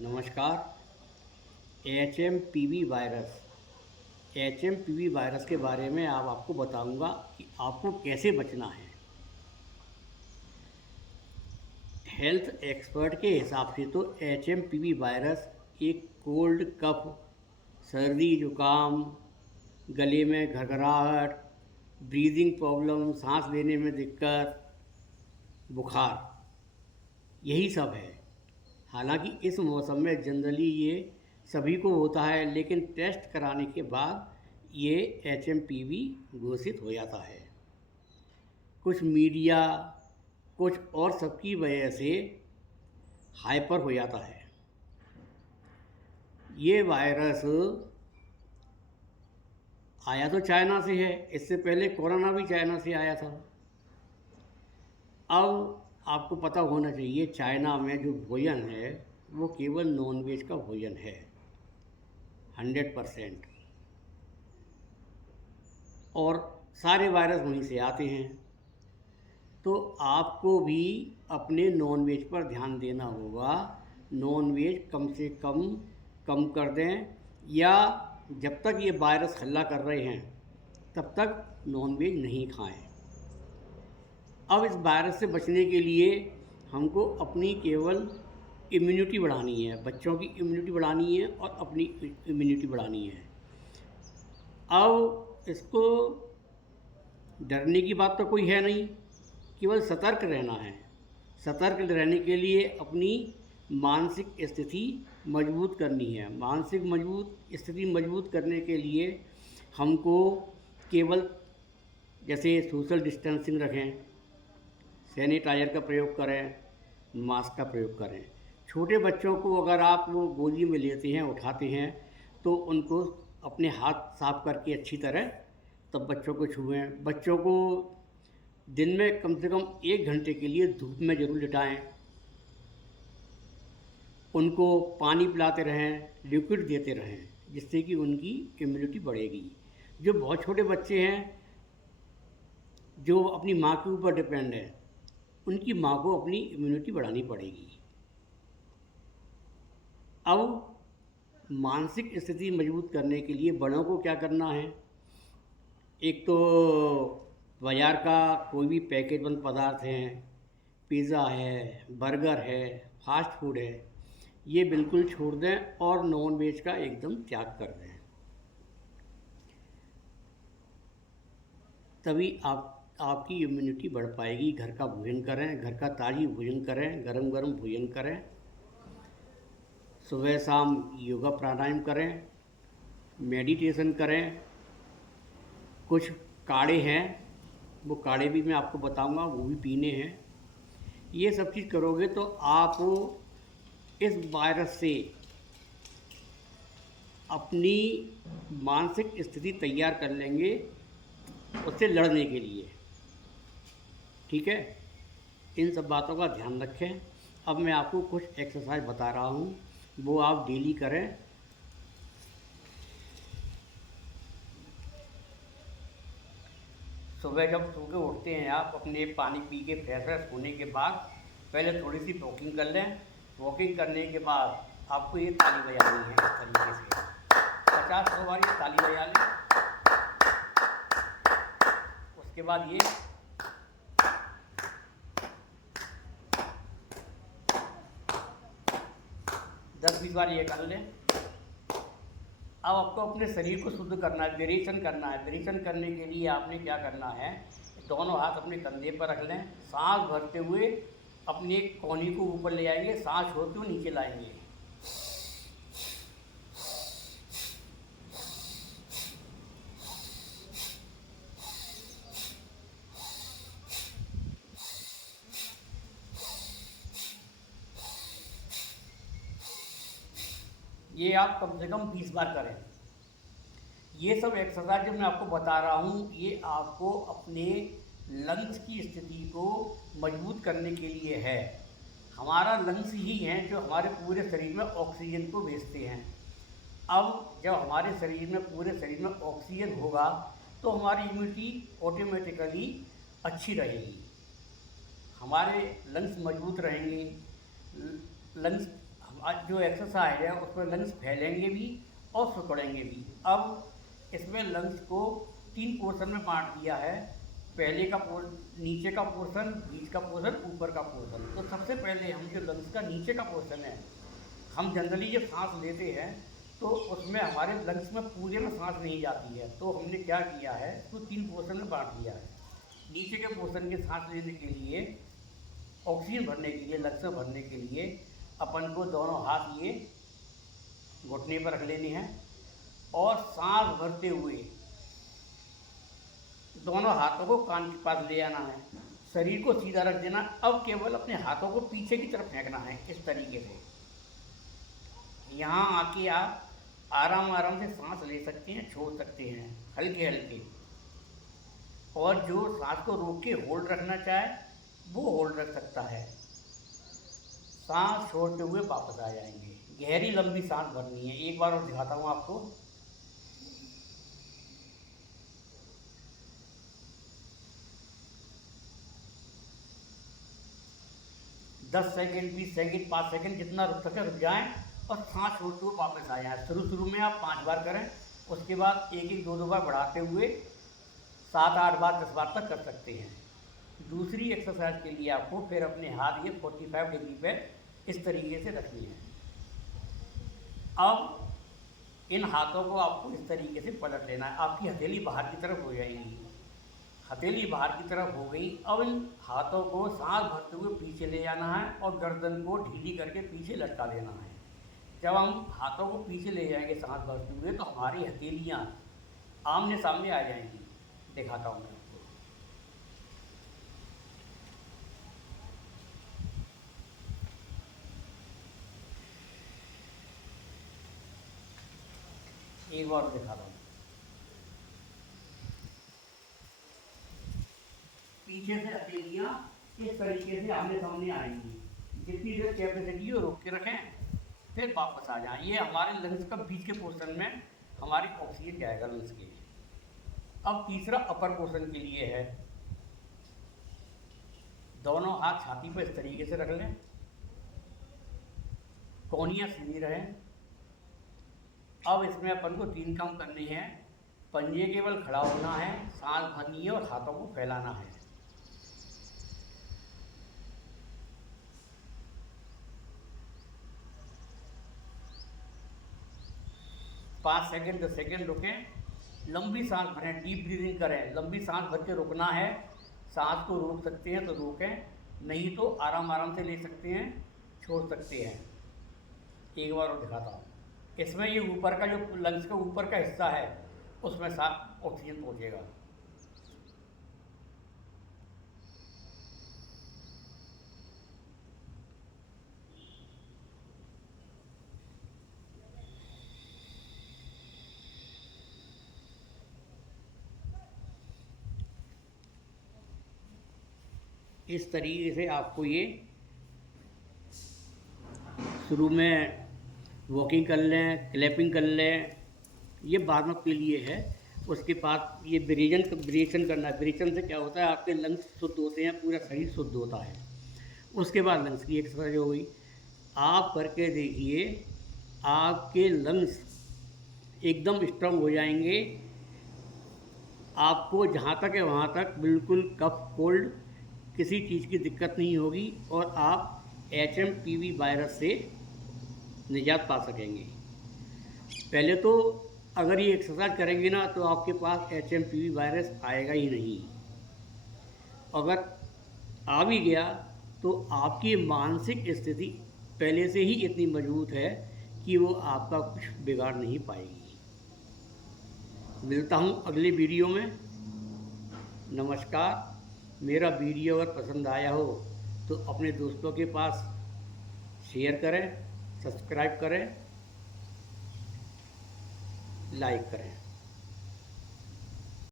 नमस्कार। H M P V virus के बारे में अब आपको बताऊंगा कि आपको कैसे बचना है। हेल्थ एक्सपर्ट के हिसाब से तो H M P V virus एक कोल्ड कफ, सर्दी जुकाम, गले में घरघराहट, ब्रीदिंग प्रॉब्लम, सांस लेने में दिक्कत, बुखार, यही सब है। हालांकि इस मौसम में जनरली ये सभी को होता है, लेकिन टेस्ट कराने के बाद ये एच एम पी वी घोषित हो जाता है। कुछ मीडिया, कुछ और सबकी वजह से हाइपर हो जाता है। ये वायरस आया तो चाइना से है, इससे पहले कोरोना भी चाइना से आया था। अब आपको पता होना चाहिए, चाइना में जो भोजन है वो केवल नॉनवेज का भोजन है, 100%। और सारे वायरस वहीं से आते हैं। तो आपको भी अपने नॉनवेज पर ध्यान देना होगा। नॉनवेज कम से कम कर दें, या जब तक ये वायरस हल्ला कर रहे हैं तब तक नॉनवेज नहीं खाएं। अब इस वायरस से बचने के लिए हमको अपनी केवल इम्यूनिटी बढ़ानी है, बच्चों की इम्यूनिटी बढ़ानी है और अपनी इम्यूनिटी बढ़ानी है। अब इसको डरने की बात तो कोई है नहीं, केवल सतर्क रहना है। सतर्क रहने के लिए अपनी मानसिक स्थिति मजबूत करनी है। मानसिक मजबूत स्थिति मजबूत करने के लिए हमको केवल जैसे सोशल डिस्टेंसिंग रखें, सैनिटाइज़र का प्रयोग करें, मास्क का प्रयोग करें। छोटे बच्चों को अगर आप वो गोदी में लेते हैं, उठाते हैं, तो उनको अपने हाथ साफ करके अच्छी तरह तब बच्चों को छुएं। बच्चों को दिन में कम से कम 1 घंटे के लिए धूप में ज़रूर लिटाएं। उनको पानी पिलाते रहें, लिक्विड देते रहें, जिससे कि उनकी इम्यूनिटी बढ़ेगी। जो बहुत छोटे बच्चे हैं, जो अपनी माँ के ऊपर डिपेंड है, उनकी माँ को अपनी इम्यूनिटी बढ़ानी पड़ेगी। अब मानसिक स्थिति मजबूत करने के लिए बड़ों को क्या करना है? एक तो बाज़ार का कोई भी पैकेज बंद पदार्थ हैं, पिज़्ज़ा है, बर्गर है, फास्ट फूड है, ये बिल्कुल छोड़ दें और नॉन वेज का एकदम त्याग कर दें। तभी आपकी इम्यूनिटी बढ़ पाएगी। घर का भोजन करें, घर का ताज़ी भोजन करें, गरम गरम भोजन करें, सुबह शाम योगा प्राणायाम करें, मेडिटेशन करें। कुछ काढ़े हैं, वो काढ़े भी मैं आपको बताऊंगा, वो भी पीने हैं। ये सब चीज़ करोगे तो आप इस वायरस से अपनी मानसिक स्थिति तैयार कर लेंगे उससे लड़ने के लिए। ठीक है, इन सब बातों का ध्यान रखें। अब मैं आपको कुछ एक्सरसाइज बता रहा हूँ, वो आप डेली करें। सुबह जब सो के उठते हैं आप, अपने पानी पी के फ्रेश होने के बाद पहले थोड़ी सी वॉकिंग कर लें। वॉकिंग करने के बाद आपको ये ताली बजानी है, इस तरीके से 50-100 बार ये ताली बजा लें। उसके बाद ये 10-20 बार ये कर लें। अब आपको अपने शरीर को शुद्ध करना है, वेरिएशन करना है। वेरिएशन करने के लिए आपने क्या करना है, दोनों हाथ अपने कंधे पर रख लें। सांस भरते हुए अपने कोहनी को ऊपर ले आएंगे, सांस छोड़ते हुए नीचे लाएंगे। ये आप कम से कम 20 बार करें। ये सब एक्सरसाइज जो मैं आपको बता रहा हूँ, ये आपको अपने लंग्स की स्थिति को मजबूत करने के लिए है। हमारा लंग्स ही हैं जो हमारे पूरे शरीर में ऑक्सीजन को भेजते हैं। अब जब हमारे शरीर में, पूरे शरीर में ऑक्सीजन होगा तो हमारी इम्यूनिटी ऑटोमेटिकली अच्छी रहेगी, हमारे लंग्स मजबूत रहेंगे। लंग्स आज जो एक्सरसाइज है उसमें लंग्स फैलेंगे भी और सिकुड़ेंगे भी। अब इसमें लंग्स को 3 पोर्शन में बांट दिया है। पहले का नीचे का पोर्शन, बीच का पोर्शन, ऊपर का पोर्शन। तो सबसे पहले हम जो लंग्स का नीचे का पोर्शन है, हम जनरली जब सांस लेते हैं तो उसमें हमारे लंग्स में पूरे में सांस नहीं जाती है। तो हमने क्या किया है, तो 3 पोर्शन में बांट दिया है। नीचे के पोर्शन के सांस लेने के लिए, ऑक्सीजन भरने के लिए, लंग्स में भरने के लिए अपन को दोनों हाथ ये घुटने पर रख लेने हैं और सांस भरते हुए दोनों हाथों को कान के पास ले आना है, शरीर को सीधा रख देना। अब केवल अपने हाथों को पीछे की तरफ फेंकना है इस तरीके से। यहाँ आके आप आराम आराम से सांस ले सकते हैं, छोड़ सकते हैं हल्के हल्के। और जो सांस को रोक के होल्ड रखना चाहे वो होल्ड रख सकता है। सांस छोड़ते हुए वापस आ जाएंगे। गहरी लंबी सांस भरनी है। एक बार और दिखाता हूँ आपको। दस सेकेंड, 20 सेकेंड, 5 सेकेंड, जितना रुक सके रुक जाएं और सांस छोड़ते हुए वापस आ जाएं। शुरू में आप 5 बार करें, उसके बाद 1-1, 2-2 बार बढ़ाते हुए 7-8 बार, 10 बार तक कर सकते हैं। दूसरी एक्सरसाइज के लिए आपको फिर अपने हाथ ये 45 डिग्री पे इस तरीके से रखनी है। अब इन हाथों को आपको इस तरीके से पलट लेना है। आपकी हथेली बाहर की तरफ हो जाएगी। हथेली बाहर की तरफ हो गई। अब इन हाथों को सांस भरते हुए पीछे ले जाना है और गर्दन को ढीली करके पीछे लटका देना है। जब हम हाथों को पीछे ले जाएंगे सांस भरते हुए तो हमारी हथेलियाँ आमने सामने आ जाएंगी। दिखाता हूँ मैं आपको। एक बार दिखाता हूँ। पीछे से हथेलियाँ इस तरीके से आमने सामने आएंगी। जितनी देर कैपेसिटी हो रोक के रखें, फिर वापस आ जाएं। ये हमारे लंग्स का बीच के पोर्शन में हमारी ऑक्सीजन जाएगा लंग्स के लिए। अब तीसरा अपर पोर्शन के लिए है। दोनों हाथ छाती पर इस तरीके से रख लें, कोहनियाँ सीधी रहें। अब इसमें अपन को 3 काम करने हैं। पंजे केवल खड़ा होना है, सांस भरनी है और हाथों को फैलाना है। पाँच सेकेंड, 10 सेकेंड रुकें। लंबी सांस भरें, डीप ब्रीदिंग करें। लंबी सांस भर के रुकना है। सांस को रोक सकते हैं तो रोकें, नहीं तो आराम आराम से ले सकते हैं, छोड़ सकते हैं। एक बार और दिखाता हूँ। इसमें ये ऊपर का जो लंग्स का ऊपर का हिस्सा है उसमें साफ ऑक्सीजन पहुँचेगा। इस तरीके से आपको ये शुरू में वॉकिंग कर लें, क्लैपिंग कर लें, ये वार्म अप के लिए है। उसके बाद ये ब्रीचन करना है। ब्रीचन से क्या होता है, आपके लंग्स शुद्ध होते हैं, पूरा शरीर शुद्ध होता है। उसके बाद लंग्स की एक्सरसाइज हो गई। आप करके देखिए, आपके लंग्स एकदम स्ट्रांग हो जाएंगे। आपको जहाँ तक है वहाँ तक बिल्कुल कफ, कोल्ड, किसी चीज़ की दिक्कत नहीं होगी और आप HMPV वायरस से निजात पा सकेंगे। पहले तो अगर ये एक्सरसाइज करेंगे ना तो आपके पास HMPV वायरस आएगा ही नहीं। अगर आ भी गया तो आपकी मानसिक स्थिति पहले से ही इतनी मजबूत है कि वो आपका कुछ बिगाड़ नहीं पाएगी। मिलता हूँ अगले वीडियो में। नमस्कार। मेरा वीडियो अगर पसंद आया हो तो अपने दोस्तों के पास शेयर करें, सब्सक्राइब करें, लाइक करें।